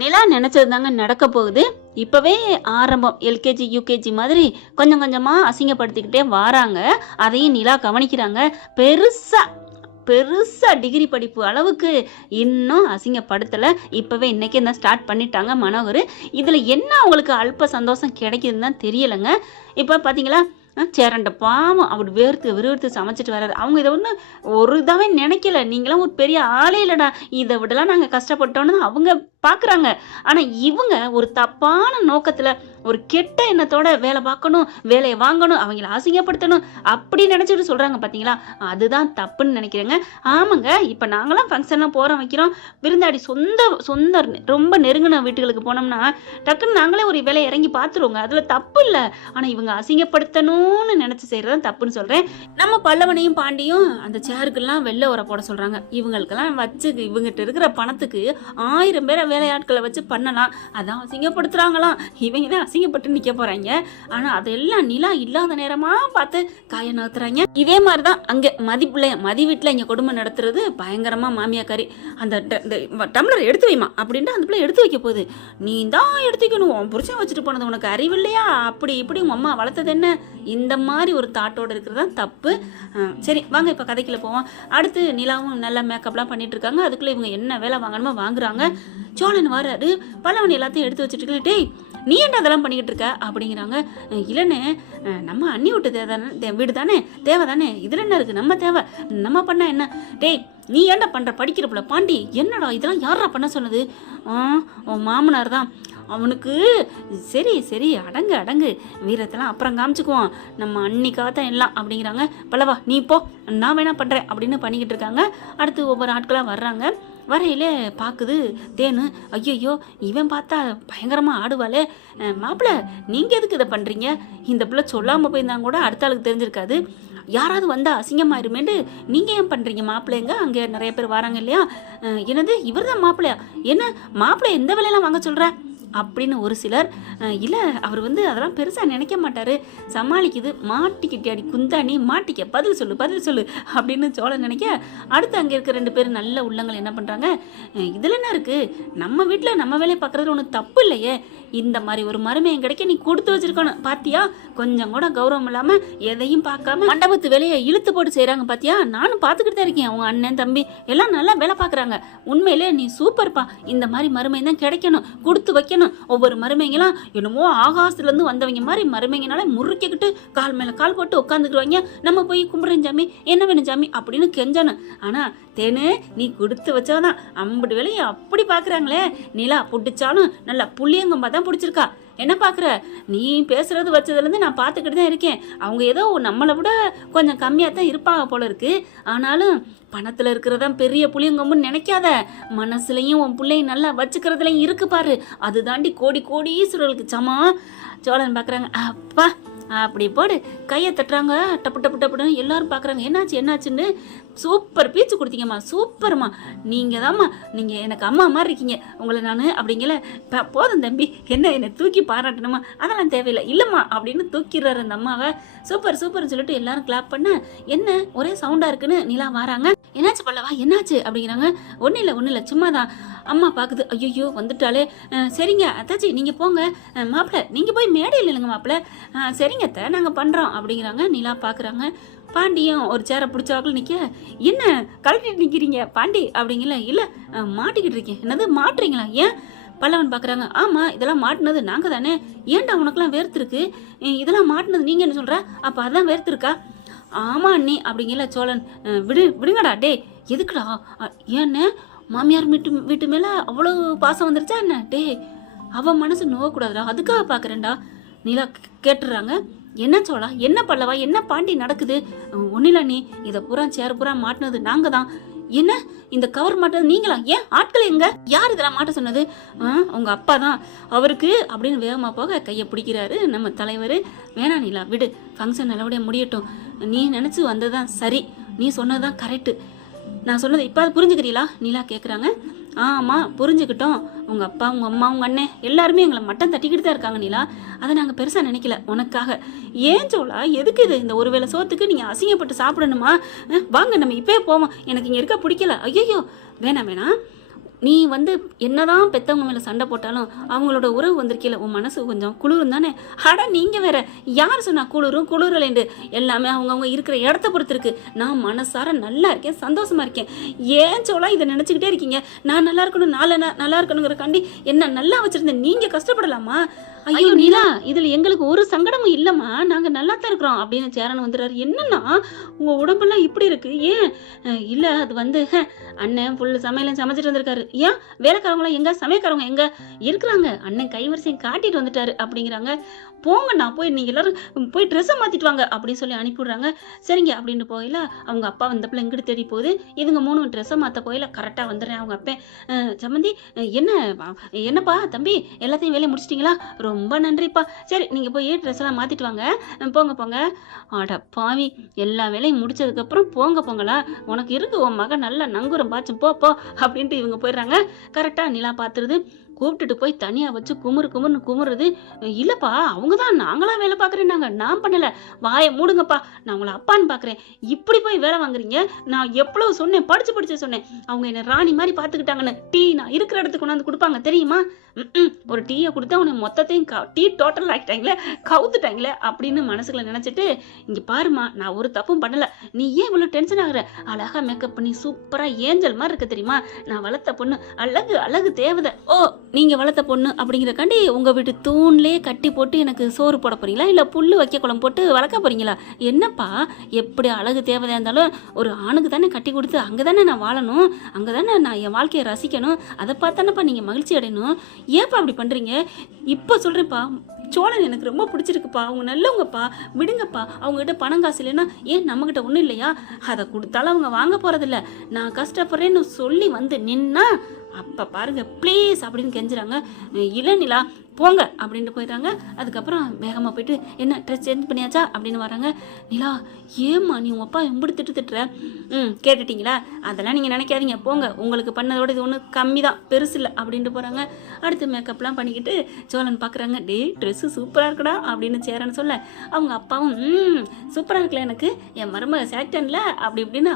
நிலா நினைச்சது தாங்க நடக்க போகுது. இப்பவே ஆரம்பம். எல்கேஜி யூகேஜி மாதிரி கொஞ்சம் கொஞ்சமா அசிங்கப்படுத்திக்கிட்டே வாராங்க. அதையும் நிலா கவனிக்கிறாங்க. பெருசா பெருசா டிகிரி படிப்பு அளவுக்கு இன்னும் அசிங்கப்படுத்தலை. இப்போவே இன்றைக்கே தான் ஸ்டார்ட் பண்ணிட்டாங்க மனோகர். இதில் என்ன அவங்களுக்கு அல்ப சந்தோஷம் கிடைக்குதுன்னு தான் தெரியலைங்க. இப்போ பார்த்தீங்களா, சேரண்ட பாவம் அவர் வேர்த்து விறுவிறுத்து சமைச்சிட்டு வர்றாரு. அவங்க இதை ஒன்று ஒரு இதாகவே நினைக்கல. நீங்களாம் ஒரு பெரிய ஆளே இல்லைடா, இதை விடலாம் நாங்கள் கஷ்டப்பட்டோன்னு அவங்க பார்க்குறாங்க. ஆனால் இவங்க ஒரு தப்பான நோக்கத்தில் ஒரு கெட்ட எண்ணத்தோட வேலை பார்க்கணும், வேலையை வாங்கணும், அவங்கள அசிங்கப்படுத்தணும் அப்படி நினச்சிட்டு சொல்கிறாங்க பார்த்தீங்களா, அதுதான் தப்புன்னு நினைக்கிறேங்க. ஆமாங்க, இப்போ நாங்களாம் ஃபங்க்ஷன்லாம் போகிறோம் வைக்கிறோம், விருந்தாடி சொந்த ரொம்ப நெருங்கின வீட்டுகளுக்கு போனோம்னா டக்குன்னு நாங்களே ஒரு வேலையை இறங்கி பார்த்துருவோங்க. அதில் தப்பு இல்லை. ஆனால் இவங்க அசிங்கப்படுத்தணும்னு நினச்சி செய்கிறது தப்புன்னு சொல்கிறேன். நம்ம பல்லவனையும் பாண்டியும் அந்த சேருக்கெல்லாம் வெள்ளை உரை போட சொல்கிறாங்க. இவங்களுக்கெல்லாம் வச்சு இவங்ககிட்ட இருக்கிற பணத்துக்கு 1000 பேரை வேலையாட்களை வச்சு பண்ணலாம். அதான் அசிங்கப்படுத்துகிறாங்களாம். இவங்க தான் அசிங்கப்பட்டு நிற்க போகிறாங்க. ஆனால் அதெல்லாம் நிலா இல்லாத நேரமாக பார்த்து காய நகர்த்துறாங்க. இதே மாதிரி தான் அங்கே மதி வீட்டில் இங்கே குடும்பம் நடத்துறது பயங்கரமாக மாமியாக்காரி. அந்த டம்ளர் எடுத்து வைமா அப்படின்ட்டு அந்த பிள்ளை எடுத்து வைக்க போகுது. நீ தான் எடுத்து வைக்கணும், உன் புருஷன் வச்சுட்டு போனது உனக்கு அறிவு இல்லையா, அப்படி இப்படி உங்கள் அம்மா வளர்த்தது என்ன, இந்த மாதிரி ஒரு தாட்டோடு இருக்கிறது தான் தப்பு. சரி வாங்க இப்போ கதைக்குள்ள போவோம். அடுத்து நிலாவும் நல்லா மேக்கப்லாம் பண்ணிட்டு இருக்காங்க. அதுக்குள்ளே இவங்க என்ன வேலை வாங்கணுமோ வாங்குறாங்க. சோழன் வராரு. பல்லவன் எல்லாத்தையும் எடுத்து வச்சுட்டு, டேய் நீ என்ன அதெல்லாம் பண்ணிக்கிட்டு இருக்க அப்படிங்கிறாங்க. இல்லைன்னு நம்ம அண்ணி விட்டு வீடு தானே, தேவை தானே, இதில் என்ன இருக்குது, நம்ம தேவை, நம்ம பண்ண என்ன, டேய் நீ ஏன்டா பண்ணுற படிக்கிறப்பல பாண்டி, என்னடா இதெல்லாம் யாரா பண்ண சொன்னது, உன் மாமனார் தான், அவனுக்கு சரி சரி அடங்கு வீரத்தெல்லாம் அப்புறம் காமிச்சுக்குவோம், நம்ம அன்னிக்காக தான் எல்லாம் அப்படிங்கிறாங்க. பல்லவா நீ போ, நான் வேணா பண்ணுறேன் அப்படின்னு பண்ணிக்கிட்டு இருக்காங்க. அடுத்து ஒவ்வொரு ஆட்களாக வர்றாங்க. வரையிலே பார்க்குது தேனு, ஐயோ இவன் பார்த்தா பயங்கரமாக ஆடுவாளே, மாப்பிள்ளை நீங்கள் எதுக்கு இதை பண்ணுறீங்க, இந்த பிள்ளை சொல்லாமல் போயிருந்தாங்க கூட அடுத்த ஆளுக்கு தெரிஞ்சிருக்காது, யாராவது வந்தால் அசிங்கமாயிருமேட்டு நீங்கள் ஏன் பண்ணுறீங்க மாப்பிள்ளைங்க, அங்கே நிறைய பேர் வராங்க இல்லையா, என்னது இவர் தான் மாப்பிள்ளையா, என்ன மாப்பிள்ளை எந்த வேலையெல்லாம் வாங்க சொல்கிற அப்படின்னு ஒரு சிலர். இல்லை அவர் அதெல்லாம் பெருசாக நினைக்க மாட்டார், சமாளிக்குது, மாட்டிக்கிட்டியாடி குந்தாணி மாட்டிக்க, பதில் சொல்லு அப்படின்னு சோழன் நினைக்க. அடுத்து அங்கே இருக்க 2 பேர் நல்ல உள்ளங்கள் என்ன பண்ணுறாங்க, இதில் என்ன இருக்குது, நம்ம வீட்டில் நம்ம வேலையை பார்க்குறது ஒன்றும் தப்பு இல்லையே, இந்த மாதிரி ஒரு மருமையும் கிடைக்க நீ கொடுத்து வச்சிருக்கணும் பாத்தியா, கொஞ்சம் கூட கௌரவம் இல்லாமல் எதையும் பார்க்காம மண்டபத்து வேலையை இழுத்து போட்டு செய்கிறாங்க பாத்தியா, நானும் பார்த்துக்கிட்டு தான் இருக்கேன், அவங்க அண்ணன் தம்பி எல்லாம் நல்லா வேலை பார்க்குறாங்க, உண்மையிலே நீ சூப்பர்ப்பா, இந்த மாதிரி மருமை தான் கிடைக்கணும், கொடுத்து வைக்கணும். ஒவ்வொரு மருமைங்களாம் என்னமோ ஆகாசத்துலேருந்து வந்தவங்க மாதிரி மருமைங்கனால முறுக்கிக்கிட்டு கால் மேலே கால் போட்டு உட்காந்துக்குருவாங்க. நம்ம போய் கும்பிட்றேன் சாமி, என்ன வேணும் சாமி அப்படின்னு கெஞ்சணும். ஆனால் தேனு நீ கொடுத்து வச்சாதான் 50 வேலையை அப்படி பார்க்குறாங்களே, நிலா பிடிச்சாலும் நல்லா புளியங்கம்பா தான் பிடிச்சிருக்கா, என்ன பார்க்குற, நீ பேசுறது வச்சதுலேருந்து நான் பார்த்துக்கிட்டு தான் இருக்கேன், அவங்க ஏதோ நம்மளை விட கொஞ்சம் கம்மியாக தான் இருப்பாங்க போல இருக்கு, ஆனாலும் பணத்தில் இருக்கிறதான் பெரிய புளியங்கம்புன்னு நினைக்காத, மனசுலையும் உன் பிள்ளையும் நல்லா வச்சுக்கிறதுலையும் இருக்கு பாரு, அது தாண்டி கோடீஸ்வரர்களுக்கு சமா. சோழன் பார்க்குறாங்க, அப்பா அப்படி போடு, கையை தட்டுறாங்க, டப்புன்னு எல்லாரும் பார்க்குறாங்க, என்னாச்சுன்னு. சூப்பர் பீச்சு கொடுத்தீங்கம்மா, சூப்பர்மா, நீங்கள் தான்மா, நீங்கள் எனக்கு அம்மா மாதிரி இருக்கீங்க, உங்களை நான் அப்படிங்கல, போதும் தம்பி, என்னை தூக்கி பாராட்டணுமா, அதெல்லாம் தேவையில்லை, இல்லைம்மா அப்படின்னு தூக்கிடுறாரு அந்த அம்மாவை. சூப்பர்னு சொல்லிட்டு எல்லாரும் கிளாப் பண்ண, என்ன ஒரே சவுண்டாக இருக்குன்னு நிலா வராங்க. என்னாச்சு பல்லவா என்னாச்சு அப்படிங்கிறாங்க. ஒன்றும் இல்லை சும்மா தான். அம்மா பார்க்குது, ஐயோ வந்துட்டாலே, சரிங்க அத்தாச்சி நீங்கள் போங்க, மாப்பிள்ளை நீங்கள் போய் மேடையில் இல்லைங்க மாப்பிள்ளை, சரிங்க அத்தை நாங்கள் பண்ணுறோம் அப்படிங்கிறாங்க. நிலா பார்க்குறாங்க. பாண்டியும் ஒரு சேரை பிடிச்சாக்கள் நிற்க, என்ன கழட்டிட்டு நிற்கிறீங்க பாண்டி அப்படிங்கல, இல்லை மாட்டிக்கிட்டு இருக்கேன். என்னது மாட்டுறீங்களா, ஏன் பல்லவன் பார்க்குறாங்க. ஆமாம் இதெல்லாம் மாட்டினது நாங்கள் தானே, ஏன்டா உனக்குலாம் வேர்த்துருக்கு, இதெல்லாம் மாட்டினது நீங்கள் என்ன சொல்கிற, அப்போ அதான் வேர்த்துருக்கா, ஆமாம் அண்ணி அப்படிங்கல. சோழன் விடுங்கடா, டே எதுக்குடா, ஏன்னு மாமியார் வீட்டு மேலே அவ்வளோ பாசம் வந்துருச்சா என்ன, டே அவன் மனசு நோவக்கூடாதுடா, அதுக்காக பார்க்குறேன்டா. நிலா கேட்டுறாங்க. என்ன சோழா, என்ன பல்லவா, என்ன பாண்டி நடக்குது, ஒன்னில நீ இதை பூரா சேர் பூரா மாட்டினது நாங்கள் தான், என்ன இந்த கவர் மாட்டது நீங்களா, ஏன் ஆட்கள் எங்க, யார் இதெல்லாம் மாட்ட சொன்னது, உங்கள் அப்பா தான், அவருக்கு அப்படின்னு வேகமாக போக கையை பிடிக்கிறாரு நம்ம தலைவர். வேணாம் நிலா விடு, ஃபங்க்ஷன் நல்லபடியாக முடியட்டும், நீ நினச்சி வந்ததுதான் சரி, நீ சொன்னதுதான் கரெக்டு, நான் சொன்னது இப்போ அது புரிஞ்சுக்கிறீங்களா நிலா கேட்குறாங்க. ஆமாம் புரிஞ்சுக்கிட்டோம், உங்கள் அப்பா உங்கள் அம்மா உங்கள் அண்ணன் எல்லாருமே எங்களை மட்டம் தட்டிக்கிட்டு தான் இருக்காங்க நிலா, அதை நாங்கள் பெருசாக நினைக்கல உனக்காக. ஏன் சோழா எதுக்கு இது, இந்த ஒரு வேளை சோத்துக்கு நீங்கள் அசிங்கப்பட்டு சாப்பிடணுமா, வாங்க நம்ம இப்போயே போவோம், எனக்கு இங்கே இருக்க பிடிக்கல, ஐயோ வேணாம் நீ வந்து என்னதான் பெத்தவங்க மேலே சண்டை போட்டாலும் அவங்களோட உறவு வந்திருக்கல உன் மனசு கொஞ்சம் குளிரும் தானே. அட நீங்கள் வேற யார் சொன்னா குளிரும் குளிரலேண்டு, எல்லாமே அவங்கவுங்க இருக்கிற இடத்த பொறுத்து இருக்கு. நான் மனசார நல்லா இருக்கேன், சந்தோஷமா இருக்கேன். ஏன் சோளா இதை நினச்சிக்கிட்டே இருக்கீங்க? நான் நல்லா இருக்கணும், நல்லா இருக்கணுங்கிற காண்டி என்ன நல்லா வச்சிருந்தேன், நீங்கள் கஷ்டப்படலாமா? ஐயோ நீலா, இதுல எங்களுக்கு ஒரு சங்கடமும் இல்லம்மா, நாங்க நல்லா தான் இருக்கிறோம் அப்படின்னு சேரன் வந்துடுறாரு. என்னன்னா உங்க உடம்பெல்லாம் இப்படி இருக்கு, ஏன்? இல்ல அது வந்து அண்ணன் ஃபுல் சமையலும் சமைச்சிட்டு வந்திருக்காரு. ஏன் வேலைக்காரங்களாம் எங்க, சமையக்காரவங்க எங்க இருக்கிறாங்க? அண்ணன் கைவரிசையும் காட்டிட்டு வந்துட்டாரு அப்படிங்கிறாங்க. போங்க, நான் போய் நீங்க எல்லாரும் போய் ட்ரெஸ்ஸை மாத்திட்டு வாங்க அப்படின்னு சொல்லி அனுப்பிவிடுறாங்க. சரிங்க அப்படின்னு போயில அவங்க அப்பா வந்தப்பல எங்கிட்டு தேடி போகுது. இதுங்க 3 ட்ரெஸ்ஸை மாற்ற போயில கரெக்டாக வந்துடுறேன். அவங்க அப்பேன் சம்மந்தி என்னப்பா தம்பி எல்லாத்தையும் வேலையை முடிச்சிட்டிங்களா? ரொம்ப நன்றிப்பா. சரி நீங்கள் போய் ட்ரெஸ் எல்லாம் மாற்றிட்டு வாங்க, போங்க. அட பாவி, எல்லா வேலையும் முடிச்சதுக்கப்புறம் போங்களா? உனக்கு இருக்கு உன் மகன் நல்லா நங்குரம் பாச்சும் போ அப்படின்ட்டு இவங்க போயிடுறாங்க. கரெக்டாக நிலா பார்த்துருது. கூப்பிட்டுட்டு போய் தனியாக வச்சு குமுறுன்னு குமுறுது. இல்லைப்பா அவங்க தான், நாங்களாம் வேலை பார்க்குறேன்னாங்க, நான் பண்ணலை, வாயை மூடுங்கப்பா, நான் உங்களை அப்பான்னு பார்க்குறேன், இப்படி போய் வேலை வாங்குறீங்க? நான் எவ்வளவு சொன்னேன், படிச்சு சொன்னேன், அவங்க என்னை ராணி மாதிரி பார்த்துக்கிட்டாங்கன்னு. டீ நான் இருக்கிற இடத்துக்கு கொண்டாந்து கொடுப்பாங்க தெரியுமா? ஒரு டீயை கொடுத்தா உன்னை மொத்தத்தையும் டீ டோட்டல் ஆகிட்டாங்களே, கவுத்துட்டாங்களே அப்படின்னு மனசுக்குள்ள நினச்சிட்டு, இங்கே பாருமா நான் ஒரு தப்பும் பண்ணலை, நீ ஏன் இவ்வளோ டென்ஷன் ஆகுற? அழகாக மேக்கப் பண்ணி சூப்பராக ஏஞ்சல் மாதிரி இருக்க தெரியுமா? நான் வளர்த்த பொண்ணு, அழகு தேவதை. ஓ நீங்கள் வளர்த்த பொண்ணு அப்படிங்கிறக்காண்டி உங்கள் வீட்டு தூண்லேயே கட்டி போட்டு எனக்கு சோறு போட போகிறீங்களா, இல்லை புல் வைக்க குளம் போட்டு வளர்க்க போகிறீங்களா? என்னப்பா எப்படி அழகு தேவதையாக இருந்தாலும் ஒரு ஆணுக்கு தானே கட்டி கொடுத்து அங்கே தானே நான் வாழணும், அங்கே தானே நான் என் வாழ்க்கையை ரசிக்கணும், அதை பார்த்தானப்பா நீங்கள் மகிழ்ச்சி அடையணும். ஏன்ப்பா அப்படி பண்ணுறீங்க? இப்போ சொல்கிறேன்ப்பா, சோழன் எனக்கு ரொம்ப பிடிச்சிருக்குப்பா, அவங்க நல்லவங்கப்பா, விடுங்கப்பா. அவங்ககிட்ட பணம் காசு இல்லைன்னா ஏன் நம்மகிட்ட ஒன்றும் இல்லையா? அதை கொடுத்தாலும் அவங்க வாங்க போகிறதில்ல. நான் கஷ்டப்படுறேன்னு சொல்லி வந்து நின்னா அப்போ பாருங்க ப்ளீஸ் அப்படின்னு கெஞ்சுறாங்க. இல்லை நிலா போங்க அப்படின்ட்டு போயிடுறாங்க. அதுக்கப்புறம் வேகமாக போயிட்டு என்ன ட்ரெஸ் சேஞ்ச் பண்ணியாச்சா அப்படின்னு வராங்க. நிலா ஏம்மா நீ உங்கள் அப்பா எப்படி திட்டுற? கேட்டுட்டீங்களா? அதெல்லாம் நீங்கள் நினைக்காதீங்க, போங்க, உங்களுக்கு பண்ணதோட இது ஒன்றும் கம்மி தான், பெருசு இல்லை அப்படின்ட்டு போகிறாங்க. அடுத்து மேக்கப்லாம் பண்ணிக்கிட்டு சோழன் பார்க்குறாங்க. டே ட்ரெஸ்ஸு சூப்பராக இருக்குடா அப்படின்னு சேரன்னு சொல்ல அவங்க அப்பாவும் சூப்பராக இருக்குல்ல, எனக்கு என் மருமக செலக்டன்ல அப்படி இப்படின்னு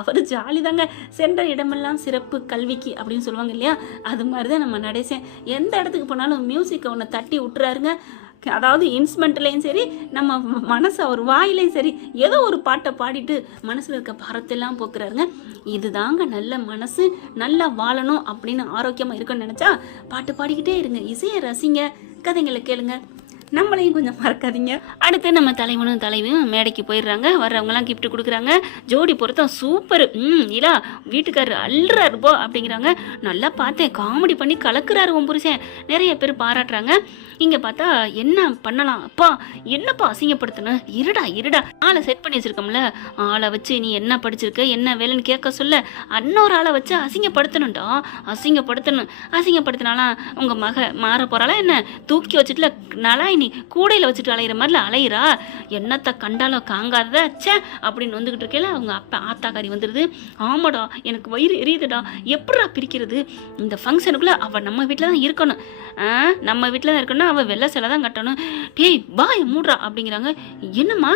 அவர் ஜாலி தாங்க. சென்ற இடமெல்லாம் சிறப்பு கல்விக்கு அப்படின்னு சொல்லுவாங்க இல்லையா? அது மாதிரி தான் நம்ம நடேசன் எந்த இடத்துக்கு போனாலும் மியூசிக்கை ஒன்று தட்டி விட்டுறாருங்க. அதாவது இன்ஸ்ட்ருமெண்ட்லேயும் சரி, நம்ம மனசு அவர் வாயிலையும் சரி, ஏதோ ஒரு பாட்டை பாடிட்டு மனசில் இருக்க பாரத்தெல்லாம் போக்குறாருங்க. இதுதாங்க நல்ல மனசு, நல்லா வாழணும் அப்படின்னு ஆரோக்கியமாக இருக்குன்னு நினச்சா பாட்டு பாடிக்கிட்டே இருங்க, இசையை ரசிங்க, கதைங்களை கேளுங்க, நம்மளையும் கொஞ்சம் மறக்காதீங்க. அடுத்து நம்ம தலைவனும் தலைவியும் மேடைக்கு போயிடுறாங்க. வர்றவங்கலாம் கிஃப்ட் கொடுக்குறாங்க. ஜோடி பொறுத்தம் சூப்பர், இல்லா வீட்டுக்காரர் அல்றாரு போ அப்படிங்கிறாங்க. நல்லா பார்த்தேன், காமெடி பண்ணி கலக்குறாரு உன் புருஷன், நிறைய பேர் பாராட்டுறாங்க. இங்கே பார்த்தா என்ன பண்ணலாம் அப்பா, என்னப்பா அசிங்கப்படுத்தணும், இருடா ஆளை செட் பண்ணி வச்சிருக்கோம்ல, ஆளை வச்சு நீ என்ன படிச்சிருக்க என்ன வேலைன்னு கேட்க சொல்ல இன்னொரு ஆளை வச்சு அசிங்கப்படுத்தணும்டா, அசிங்கப்படுத்தினாலாம் உங்கள் மக மாற போகிறாளா என்ன? தூக்கி வச்சுட்டுல நல்லா நீ கூடையில் வச்சுட்டு அலையிற மாதிரில அலையிறா, என்னத்தை கண்டாலும் காங்காததா சே அப்படின்னு வந்துக்கிட்டு இருக்கேல அவங்க அப்பா ஆத்தாக்காரி வந்துடுது. ஆமாடா எனக்கு வயிறு எரியுதுடா, எப்படா பிரிக்கிறது? இந்த ஃபங்க்ஷனுக்குள்ளே அவள் நம்ம வீட்டில் தான் இருக்கணும், நம்ம வீட்டில் தான் இருக்கணும், அவள் வெள்ளை சிலை தான் கட்டணும். டேய் வாய மூடுறா அப்படிங்கிறாங்க. என்னம்மா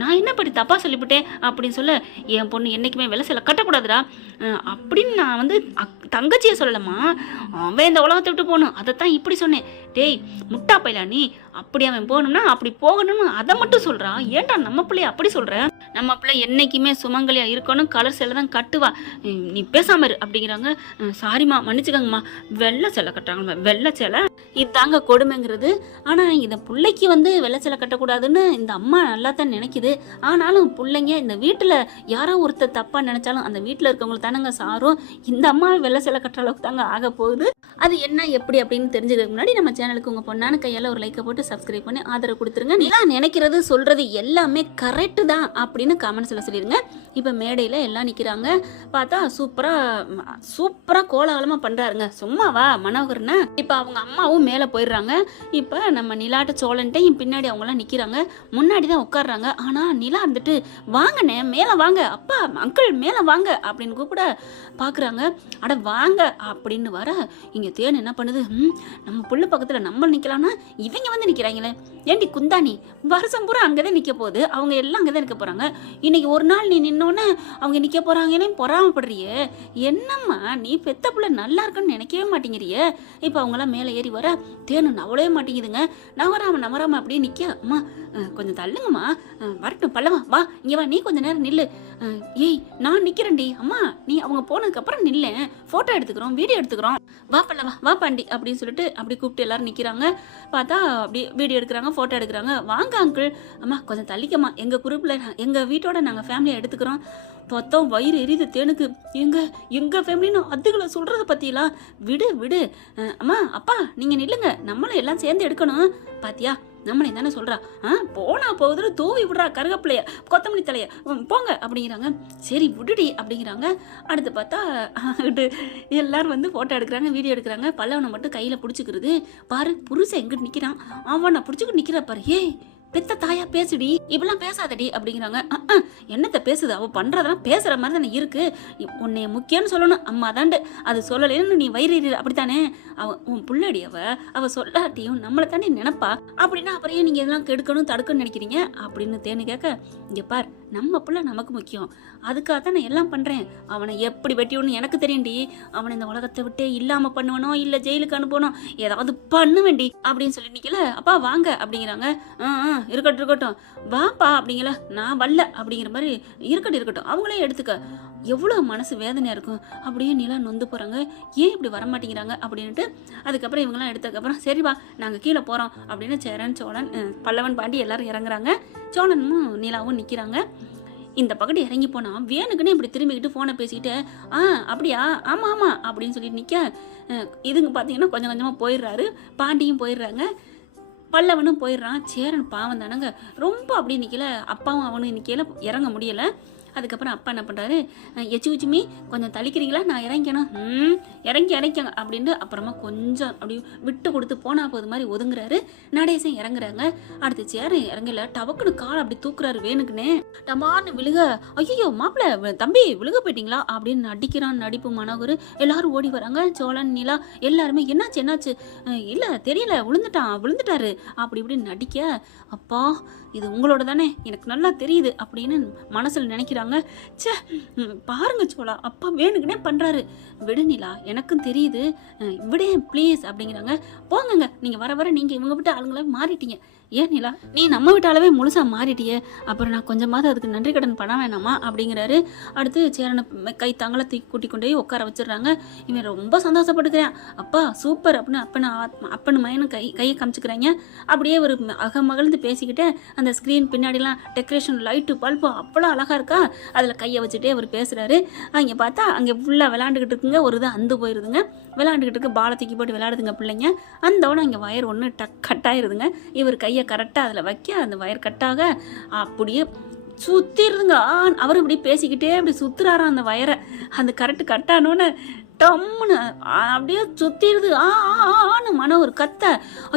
நான் என்ன படி தப்பாக சொல்லிவிட்டேன் அப்படின்னு சொல்ல, என் பொண்ணு என்றைக்குமே வெள்ளை சிலை கட்டக்கூடாதுடா அப்படின்னு நான் வந்து தங்கச்சியை சொல்லலம்மா, அவன் இந்த உலகத்தை விட்டு போகணும், அதைத்தான் இப்படி சொன்னேன். டேய் முட்டா பையலா நீ, அப்படி அவன் போகணும்னா அப்படி போகணும்னு அதை மட்டும் சொல்கிறான், ஏன்டா நம்ம பிள்ளைய அப்படி சொல்கிற? நம்ம பிள்ளை என்றைக்குமே சுமங்கலியாக இருக்கணும், கலர் சிலை தான் கட்டுவா, நீ பேசாம இரு அப்படிங்கிறாங்க. சாரிம்மா மன்னிச்சுக்கங்கம்மா, வெள்ளை சிலை கட்டுறாங்க, வெள்ளை சிலை இதுதாங்க கொடுமைங்கிறது. ஆனால் இந்த பிள்ளைக்கு வந்து வெள்ளை சிலை கட்டக்கூடாதுன்னு இந்த அம்மா நல்லா தான் நினைக்குது. ஆனாலும் பிள்ளைங்க இந்த வீட்டில் யாரோ ஒருத்தர் தப்பாக நினச்சாலும் அந்த வீட்டில் இருக்கவங்களுக்கு தானங்க சாரும். இந்த அம்மா வெள்ளை சிலை கட்டுற அளவுக்கு தாங்க ஆக போகுது. அது என்ன எப்படி அப்படின்னு தெரிஞ்சதுக்கு முன்னாடி நம்ம சேனலுக்கு உங்கள் பொண்ணான கையால் ஒரு லைக்கை போட்டு சப்ஸ்கிரைப் பண்ணி ஆதரவு கொடுத்துருங்க. நீதான் நினைக்கிறது சொல்கிறது எல்லாமே கரெக்டு தான் அப்படின்னு கமெண்ட்ஸில் சொல்லிடுங்க. இப்போ மேடையில் எல்லாம் நிற்கிறாங்க. பார்த்தா சூப்பராக கோலாகலமாக பண்ணுறாருங்க. சும்மாவா மனோகர்னா இப்போ அவங்க அம்மாவும் எல்லாரும் மேலே போயிடுறாங்க. இப்போ நம்ம நிலாட்ட சோழன்ட்டையும் பின்னாடி அவங்களாம் நிற்கிறாங்க. முன்னாடி தான் உட்காடுறாங்க. ஆனால் நிலா இருந்துட்டு வாங்கண்ணே மேலே வாங்க, அப்பா அங்கிள் மேலே வாங்க அப்படின்னு கூப்பிட பார்க்குறாங்க. அட வாங்க அப்படின்னு வர இங்கே தேன் என்ன பண்ணுது, நம்ம புள்ள பக்கத்தில் நம்ம நிற்கலான்னா இவங்க வந்து நிற்கிறாங்களே, ஏண்டி குந்தாணி வருஷம் பூரா அங்கே தான் நிற்க போகுது, அவங்க எல்லாம் அங்கே தான் நிற்க போகிறாங்க, இன்னைக்கு ஒரு நாள் நீ நின்னோன்னே அவங்க நிற்க போகிறாங்களே பொறாமப்படுறியே, என்னம்மா நீ பெத்த புள்ள நல்லா இருக்குன்னு நினைக்கவே மாட்டேங்கிறியே. இப்போ அவங்களாம் மேலே ஏறி வர தேனு நவளவே மாட்டேங்குதுங்க. நவராம அப்படியே நிற்க, அம்மா கொஞ்சம் தள்ளுங்கம்மா, வரட்டும் பல்லவா வா இங்கே வா, நீ கொஞ்சம் நேரம் நில்லு, ஏய் நான் நிற்கிறேன்டி அம்மா, நீ அவங்க போனதுக்கப்புறம் நில்லேன், ஃபோட்டோ எடுத்துக்கிறோம் வீடியோ எடுத்துக்கிறோம், வா பல்லவா வா பாண்டி அப்படின்னு சொல்லிட்டு அப்படி கூப்பிட்டு எல்லாரும் நிற்கிறாங்க. பார்த்தா அப்படி வீடியோ எடுக்கிறாங்க ஃபோட்டோ எடுக்கிறாங்க. வாங்க அங்கிள், அம்மா கொஞ்சம் தள்ளிக்கம்மா, எங்கள் குரூப்பில் எங்கள் வீட்டோட நாங்கள் ஃபேமிலியை எடுத்துக்கிறோம். பார்த்தோம் வயிறு எரியுது தேனுக்கு, எங்கள் ஃபேமிலின்னு அதுகளை சொல்கிறத பற்றிலாம் விடு விடு, அம்மா அப்பா நீங்கள் நில்லுங்க, நம்மளும் எல்லாம் சேர்ந்து எடுக்கணும், பாத்தியா நம்மளே தானே சொல்கிறா, போனா போகுதுன்னு தூவி விடுறா கருகப்பிள்ளைய கொத்தமல்லி தலைய போங்க அப்படிங்கிறாங்க. சரி விடுடி அப்படிங்கிறாங்க. அடுத்து பார்த்தா எல்லாரும் வந்து ஃபோட்டோ எடுக்கிறாங்க வீடியோ எடுக்கிறாங்க. பல்லவனை மட்டும் கையில் பிடிச்சிக்கிறது. பாரு புருஷன் எங்கிட்டு நிற்கிறான், அவனை பிடிச்சிக்கிட்டு நிற்கிறா பாரு, ஏய் பெத்த தாயா பேசுடி, இப்பெல்லாம் பேசாதடி அப்படிங்கிறாங்க. என்னத்த பேசுது, அவ பண்றதெல்லாம் பேசுற மாதிரி தானே இருக்கு, உன்னைய முக்கியம்னு சொல்லணும் அம்மா தாண்டு, அது சொல்லலைன்னு நீ வயிறு அப்படித்தானே, உன் புள்ளடி அவ சொல்லாட்டியும் நம்மளை தானே நினைப்பா, அப்படின்னா அப்புறம் ஏன் நீங்க இதெல்லாம் கெடுக்கணும் தடுக்கணும்னு நினைக்கிறீங்க அப்படின்னு தேனு கேட்க, இங்க பார் நம்ம புள்ள நமக்கு முக்கியம், அதுக்காக தான் நான் எல்லாம் பண்றேன், அவனை எப்படி வெட்டியோன்னு எனக்கு தெரியும்டி, அவனை இந்த உலகத்தை விட்டே இல்லாம பண்ணுவனோ இல்ல ஜெயிலுக்கு அனுப்பணும் ஏதாவது பண்ணுவேண்டி அப்படின்னு சொல்லி நிக்கல. அப்பா வாங்க அப்படிங்கிறாங்க. இருக்கட்டும் வாப்பா அப்படிங்கல, நான் வரல அப்படிங்கிற மாதிரி இருக்கட்டும் அவங்களே எடுத்துக்க. எவ்வளோ மனசு வேதனையாக இருக்கும். அப்படியே நிலா நொந்து போகிறாங்க, ஏன் இப்படி வரமாட்டேங்கிறாங்க அப்படின்ட்டு. அதுக்கப்புறம் இவங்கெல்லாம் எடுத்ததுக்கப்புறம் சரிவா நாங்கள் கீழே போகிறோம் அப்படின்னு சேரன் சோழன் பல்லவன் பாண்டி எல்லாரும் இறங்குறாங்க. சோழனும் நிலாவும் நிற்கிறாங்க. இந்த பக்கத்து இறங்கி போனால் வேணுக்குன்னு இப்படி திரும்பிக்கிட்டு ஃபோனை பேசிக்கிட்டு அப்படியா ஆமாம் அப்படின்னு சொல்லிட்டு நிற்க, இதுங்க பார்த்தீங்கன்னா கொஞ்சம் கொஞ்சமாக போயிடுறாரு. பாண்டியும் போயிடுறாங்க, பல்லவனும் போயிடுறான். சேரன் பாவம் தானங்க, ரொம்ப அப்படி நிற்கல, அப்பாவும் அவனும் நிற்கல, இறங்க முடியலை. அதுக்கப்புறம் அப்பா என்ன பண்ணுறாரு, எச்சுமிச்சுமி கொஞ்சம் தளிக்கிறீங்களா, நான் இறங்கணும், இறங்கிங்க அப்படின்ட்டு அப்புறமா கொஞ்சம் அப்படி விட்டு கொடுத்து போனா போது மாதிரி ஒதுங்குறாரு. நடேசன் இறங்குறாங்க. அடுத்து சேரன் இறங்கல, டவக்குன்னு கால் அப்படி தூக்குறாரு வேணுக்குன்னு, டமான்னு விழுக, ஐயோ மாப்பிள்ள தம்பி விழுக போயிட்டீங்களா அப்படின்னு நடிக்கிறான் நடிப்பு மனோகர். எல்லாரும் ஓடி வராங்க. சோழன் நிலா எல்லாருமே என்னாச்சு இல்லை தெரியல விழுந்துட்டாரு அப்படி இப்படி நடிக்க, அப்பா இது உங்களோட தானே எனக்கு நல்லா தெரியுது அப்படின்னு மனசில் நினைக்கிறாங்க. சே பாருங்க சோழா அப்பா வேணுக்குனே பண்றாரு, விடுநிலா எனக்கும் தெரியுது, விடு ப்ளீஸ் அப்படிங்கிறாங்க. போங்கங்க நீங்க வர வர நீங்க இவங்க விட்டு ஆளுங்களா மாறிட்டீங்க, ஏன் நிலா நீ நம்ம விட்டாலவே முழுசா மாறிட்டியே, அப்புறம் நான் கொஞ்சமாவது அதுக்கு நன்றி கடன் பண்ண வேணாமா அப்படிங்கிறாரு. அடுத்து சேரனை கை தாங்களை தூக்கி கூட்டி கொண்டு போய் உட்கார வச்சிடுறாங்க. இவன் ரொம்ப சந்தோஷப்பட்டுக்கிறேன், அப்பா சூப்பர் அப்படின்னு அப்பனு மயனும் கையை காமிச்சுக்கிறாங்க. அப்படியே ஒரு மகிழ்ந்து பேசிக்கிட்டு அந்த ஸ்க்ரீன் பின்னாடிலாம் டெக்கரேஷன் லைட்டு பல்பு அவ்வளோ அழகா இருக்கா, அதில் கையை வச்சுட்டே அவர் பேசுறாரு. அங்கே பார்த்தா அங்கே ஃபுல்லாக விளாண்டுக்கிட்டு இருக்குங்க, ஒரு இது அந்து போயிருதுங்க, விளாண்டுக்கிட்டு இருக்கு, பாலை தூக்கி போட்டு விளையாடுதுங்க பிள்ளைங்க. அந்தோட இங்கே வயர் ஒன்று கட்டாயிருதுங்க. இவர் கையை கரெக்டாக அதில் வைக்க அந்த வயர் கட்டாக அப்படியே சுத்திடுதுங்க. அவர் இப்படி பேசிக்கிட்டே அப்படி சுத்துறாராம் அந்த வயரை. அந்த கரெக்டு கட்டானோன்னு டம்முன்னு அப்படியே சுத்திடுது. ஆன்னு மன ஒரு கத்த,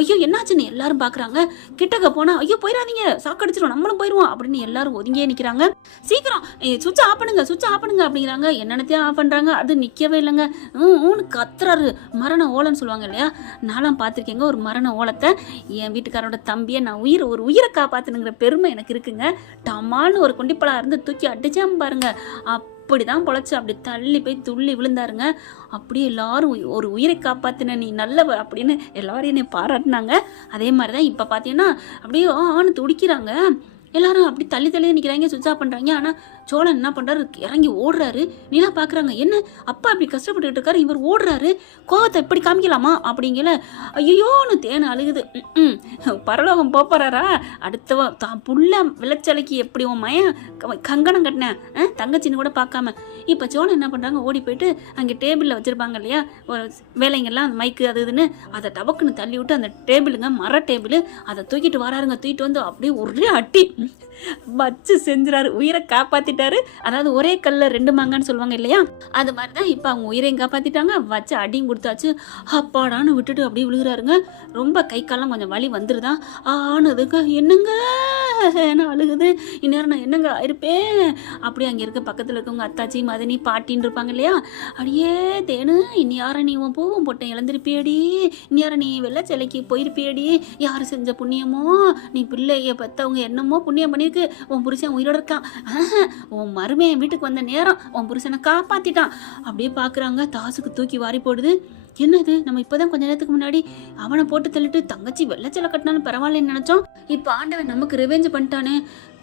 ஐயோ என்னாச்சுன்னு எல்லாரும் பாக்குறாங்க. கிட்டக்க போனா ஐயோ போயிடாதீங்க சாக்கடிச்சிடும் நம்மளும் போயிடுவோம் அப்படின்னு எல்லாரும் ஒதுங்கியே நிக்கிறாங்க. சீக்கிரம் சுவிட்ச் ஆஃப் பண்ணுங்க அப்படிங்கிறாங்க. என்னென்னத்தையும் ஆஃப் பண்றாங்க, அது நிக்கவே இல்லைங்க. கத்துறாரு. மரண ஓலைன்னு சொல்லுவாங்க இல்லையா, நான்லாம் பார்த்துருக்கேங்க ஒரு மரண ஓலத்தை. என் வீட்டுக்காரோட தம்பியை நான் ஒரு உயிரை காப்பாத்துனுங்கிற பெருமை எனக்கு இருக்குங்க. டமான்னு ஒரு குண்டிப்பலா இருந்து தூக்கி அடிச்சாம பாருங்க, அப்படிதான் பொழைச்சு அப்படி தள்ளி போய் துள்ளி விழுந்தாருங்க. அப்படியே எல்லாரும் ஒரு உயிரை காப்பாத்தின நீ நல்லவ அப்படின்னு எல்லாரும் என்னை பாராட்டினாங்க. அதே மாதிரிதான் இப்ப பாத்தீங்கன்னா அப்படியே ஆன்னு துடிக்கிறாங்க. எல்லாரும் அப்படி தள்ளி தள்ளி நிற்கிறாங்க, சுவிட்ச் ஆஃப் பண்ணுறாங்க. ஆனால் சோழன் என்ன பண்ணுறாரு, இறங்கி ஓடுறாரு. நிலா பார்க்குறாங்க, என்ன அப்பா இப்படி கஷ்டப்பட்டுக்கிட்டு இருக்காரு, இவர் ஓடுறாரு, கோவத்தை இப்படி காமிக்கலாமா அப்படிங்கல. ஐயோன்னு தேனை அழுகுது. பரலோகம் போறாரா, அடுத்தவ தான் புள்ள விளைச்சலைக்கு எப்படி உன் மயன் கங்கணம் கட்டினேன் தங்கச்சின்னு கூட பார்க்காம. இப்போ சோழன் என்ன பண்ணுறாங்க, ஓடி போயிட்டு அங்கே டேபிளில் வச்சுருப்பாங்க இல்லையா ஒரு வேலைங்கெல்லாம், அந்த மைக்கு அது இதுன்னு, அதை டபக்குன்னு தள்ளி விட்டு அந்த டேபிளுங்க மர டேபிள், அதை தூக்கிட்டு வராருங்க. தூக்கிட்டு வந்து அப்படியே ஒரே அட்டி வச்சு செஞ்சுறாரு, உயிரை காப்பாத்திட்டாரு. அதாவது ஒரே கல்ல 2 மாங்கான்னு சொல்லுவாங்க இல்லையா, அது மாதிரி தான் இப்போ அவங்க உயிரையும் காப்பாத்திட்டாங்க, வச்சு அடியும் கொடுத்தாச்சு. அப்பாடான்னு விட்டுட்டு அப்படியே விழுகிறாருங்க. ரொம்ப கை காலம் கொஞ்சம் வலி வந்துருதான். ஆனதுக்கு என்னங்க நான் அழுகுது, இந்நேரம் நான் என்னங்க ஆயிருப்பேன். அப்படியே அங்கே இருக்க பக்கத்தில் இருக்கவங்க அத்தாச்சி மதனி பாட்டின்னு இருப்பாங்க இல்லையா, அடியே தேனு இனி யாரை நீ உன் பூவும் போட்டேன் இழந்திருப்பியடி, இனி யாரை நீ வெள்ளை சிலைக்கு போயிருப்பியடி, யார் செஞ்ச புண்ணியமோ, நீ பிள்ளைய பெற்றவங்க என்னமோ புண்ணியம் பண்ணியிருக்கு, உன் புருஷன் உயிரோட இருக்கான், உன் மருமையன் வீட்டுக்கு வந்த நேரம் உன் புருஷனை காப்பாற்றிட்டான். அப்படியே பார்க்குறாங்க, தாசுக்கு தூக்கி வாரி போடுது. என்னது, நம்ம இப்போதான் கொஞ்ச நேரத்துக்கு முன்னாடி அவனை போட்டு தள்ளிட்டு தங்கச்சி வெள்ளச்சலை கட்டினாலும் பரவாயில்லன்னு நினச்சோம், இப்போ ஆண்டவன் நமக்கு ரிவெஞ்ச் பண்ணிட்டானே,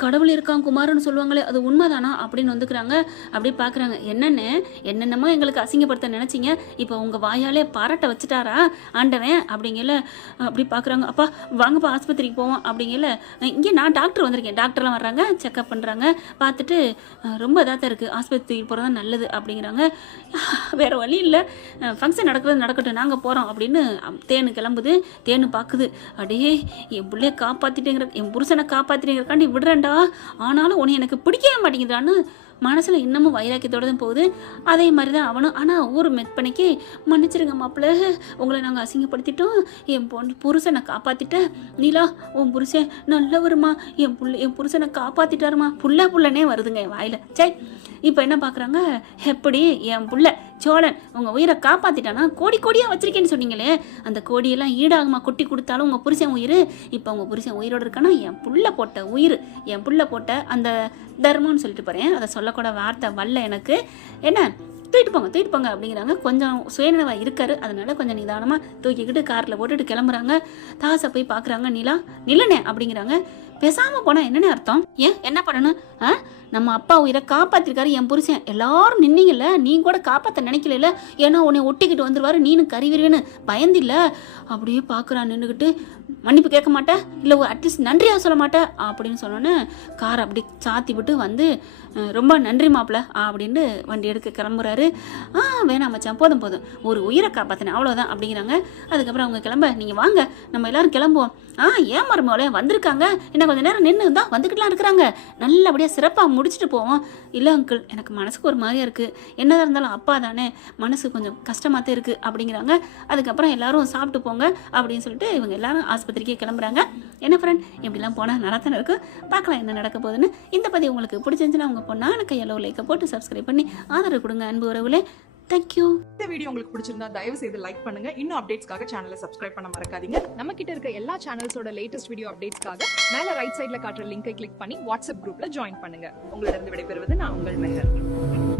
கடவுள் இருக்கான் குமாரன்னு சொல்லுவாங்களே அது உண்மைதானா அப்படின்னு வந்துக்கிறாங்க. அப்படியே பார்க்குறாங்க, என்னென்னமோ எங்களுக்கு அசிங்கப்படுத்த நினச்சிங்க, இப்போ உங்கள் வாயாலே பாராட்ட வச்சுட்டாரா ஆண்டவன் அப்படிங்கல. அப்படி பார்க்குறாங்க, அப்பா வாங்கப்பா ஆஸ்பத்திரிக்கு போவோம் அப்படிங்கல. இங்கே நான் டாக்டர் வந்திருக்கேன், டாக்டர்லாம் வர்றாங்க, செக்அப் பண்ணுறாங்க, பார்த்துட்டு ரொம்ப இதாக தான் இருக்குது, ஆஸ்பத்திரிக்கு போகிறது தான் நல்லது அப்படிங்கிறாங்க. வேறு வழி இல்லை, ஃபங்க்ஷன் நடக்கட்டும் நாங்கள் போகிறோம் அப்படின்னு தேனு கிளம்புது. தேனு பார்க்குது, அடையே என் பிள்ளைய காப்பாற்றிட்டேங்கிற, என் புருஷனை காப்பாற்றிட்டேங்கிறக்காண்டி விடுறேன்டா, ஆனாலும் உன்னை எனக்கு பிடிக்கவே மாட்டேங்குதான்னு மனசில் இன்னமும் வைராக்கியத்தோடு தான் போகுது. அதே மாதிரி தான் அவனும். ஆனால் ஊர் மெத்பனைக்கு மன்னிச்சிருங்க மாப்பிள்ள, உங்களை நாங்கள் அசிங்கப்படுத்திட்டோம், என் புருஷனை காப்பாற்றிட்டேன், நீலா உன் புருஷன் நல்லவருமா, என் புருஷனை காப்பாற்றிட்டாருமா, புள்ளனே வருதுங்க என் வாயில். சை, இப்போ என்ன பார்க்குறாங்க, எப்படி என் புள்ள சோழன் உங்கள் உயிரை காப்பாற்றிட்டானா, கோடியாக வச்சிருக்கேன்னு சொன்னீங்களே, அந்த கோடியெல்லாம் ஈடாகுமா, கொட்டி கொடுத்தாலும் உங்கள் புருஷன் உயிர், இப்போ உங்கள் புருஷன் உயிரோடு இருக்கானா, என் புள்ள போட்ட உயிர், என் புள்ள போட்ட அந்த தர்மம்னு சொல்லிட்டு போகிறேன், அதை சொல்லக்கூட வார்த்தை வரல எனக்கு, என்ன தூக்கிட்டு போங்க அப்படிங்கிறாங்க. கொஞ்சம் சுயநினைவாக இருக்காரு, அதனால கொஞ்சம் நிதானமாக தூக்கிக்கிட்டு காரில் போட்டுட்டு கிளம்புறாங்க. தாசை போய் பார்க்குறாங்க, நிலனே அப்படிங்கிறாங்க. பேசாமல் போனால் என்னென்ன அர்த்தம், ஏன் என்ன பண்ணணும், நம்ம அப்பா உயிரை காப்பாற்றிருக்காரு என் புருஷன், எல்லாரும் நின்னீங்கல்ல, நீ கூட காப்பாற்ற நினைக்கல, ஏன்னா உன்னை ஒட்டிக்கிட்டு வந்துடுவார், நீனு கறிவிருவேன்னு பயந்தில்ல. அப்படியே பார்க்குறான் நின்றுக்கிட்டு, மன்னிப்பு கேட்க மாட்டேன், இல்லை அட்லீஸ்ட் நன்றியாக சொல்ல மாட்டேன் அப்படின்னு சொன்னோன்னே காரை அப்படி சாத்தி விட்டு வந்து, ரொம்ப நன்றி மாப்பிள்ள அப்படின்ட்டு வண்டி எடுக்க கிளம்புறாரு. வேணாம் மச்சான், போதும் ஒரு உயிரை காப்பாற்றினேன் அவ்வளோதான் அப்படிங்கிறாங்க. அதுக்கப்புறம் அவங்க கிளம்ப, நீங்கள் வாங்க நம்ம எல்லாரும் கிளம்புவோம். ஏன் மருமகளே வந்திருக்காங்க, என்ன கொஞ்சம் நேரம் நின்று தான் வந்துக்கிட்டுலாம் இருக்கிறாங்க, நல்லபடியாக சிறப்பாக முடிச்சுட்டு போவோம். இல்லை அங்கிள், எனக்கு மனசுக்கு ஒரு மாதிரியாக இருக்குது, என்னதான் இருந்தாலும் அப்பா தானே, மனசு கொஞ்சம் கஷ்டமாக தான் இருக்குது அப்படிங்கிறாங்க. அதுக்கப்புறம் எல்லாரும் சாப்பிட்டு போங்க அப்படின்னு சொல்லிட்டு இவங்க எல்லாரும் ஆஸ்பத்திரிக்கே கிளம்புறாங்க. என்ன ஃப்ரெண்ட், இப்படிலாம் போனால் நடத்தானே இருக்கும், பார்க்கலாம் என்ன நடக்க போகுதுன்னு. இந்த பதிவு உங்களுக்கு பிடிச்சிருந்துச்சுன்னா உங்கள் பொண்ணான கையளவு லைக்கை போட்டு சப்ஸ்கிரைப் பண்ணி ஆதரவு கொடுங்க அன்பு உறவுகளே. தேங்க்யூ. இந்த வீடியோ உங்களுக்கு பிடிச்சிருந்தா தயவு செய்து லைக் பண்ணுங்க. இன்னும் அப்டேட்ஸ்க்காக சேனலை சப்ஸ்கிரைப் பண்ண மறக்காதீங்க. நம்ம கிட்ட இருக்க எல்லா சேனல்ஸோட லேட்டஸ்ட் வீடியோ அப்டேட்ஸ்க்காக மேல ரைட் சைடுல காட்டுற லிங்கை கிளிக் பண்ணி வாட்ஸ்அப் குரூப்ல ஜாயின் பண்ணுங்க. உங்களிடம் விடைபெறுவது நான் உங்கள் மெஹர்.